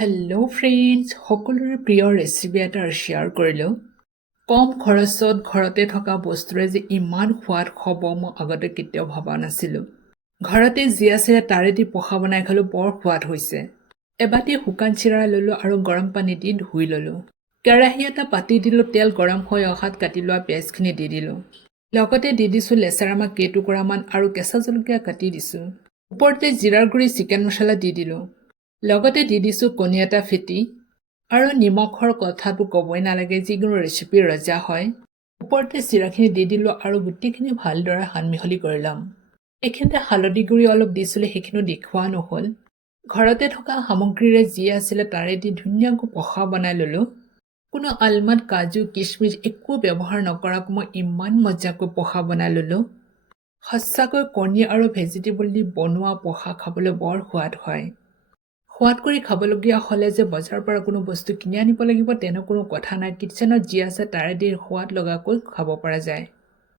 Hello' friends, সকলোৰে প্ৰিয় recipe এটা শ্বেয়াৰ কৰিলোঁ। কম খৰচত ঘৰতে থকা বস্তুৰে যে ইমান সোৱাদ হ'ব মই আগতে কেতিয়াও ভবা নাছিলোঁ। ঘৰতে যি আছিলে তাৰেদি পোহা বনাই খালোঁ, বৰ সোৱাদ হৈছে। এবাটি শুকান চিৰা ল'লোঁ আৰু গৰম পানী দি ধুই ল'লোঁ। কেৰাহী এটা পাতি দিলোঁ, তেল গৰম হৈ অহাত কাটি লোৱা পিঁয়াজখিনি দি দিলোঁ। লগতে দি দিছোঁ লেচেৰামাহ কেইটুকুৰামান আৰু কেঁচা জলকীয়া কাটি দিছোঁ। ওপৰতে জিৰাৰ গুড়ি, চিকেন মছলা দি দিলোঁ। লগতে দি দিছোঁ কণী এটা ফেটি আৰু নিমখৰ কথাটো ক'বই নালাগে, যিকোনো ৰেচিপিৰ ৰজা হয়। ওপৰতে চিৰাখিনি দি দিলোঁ আৰু গোটেইখিনি ভালদৰে সানমিহলি কৰি ল'ম। এইখিনিতে হালধি গুড়ি অলপ দিছিলোঁ, সেইখিনিও দেখুওৱা নহ'ল। ঘৰতে থকা সামগ্ৰীৰে যি আছিলে তাৰে দি ধুনীয়াকৈ পোহা বনাই ল'লোঁ। কোনো আলমণ্ড, কাজু, কিচমিচ একো ব্যৱহাৰ নকৰাকৈ মই ইমান মজাকৈ পোহা বনাই ল'লোঁ। সঁচাকৈ কণী আৰু ভেজিটেবল দি বনোৱা পোহা খাবলৈ বৰ সোৱাদ হয়। সোৱাদ কৰি খাবলগীয়া হ'লে যে বজাৰৰ পৰা কোনো বস্তু কিনি আনিব লাগিব তেনে কোনো কথা নাই। কিটচেনত যি আছে তাৰে দি সোৱাদ লগাকৈ খাব পৰা যায়।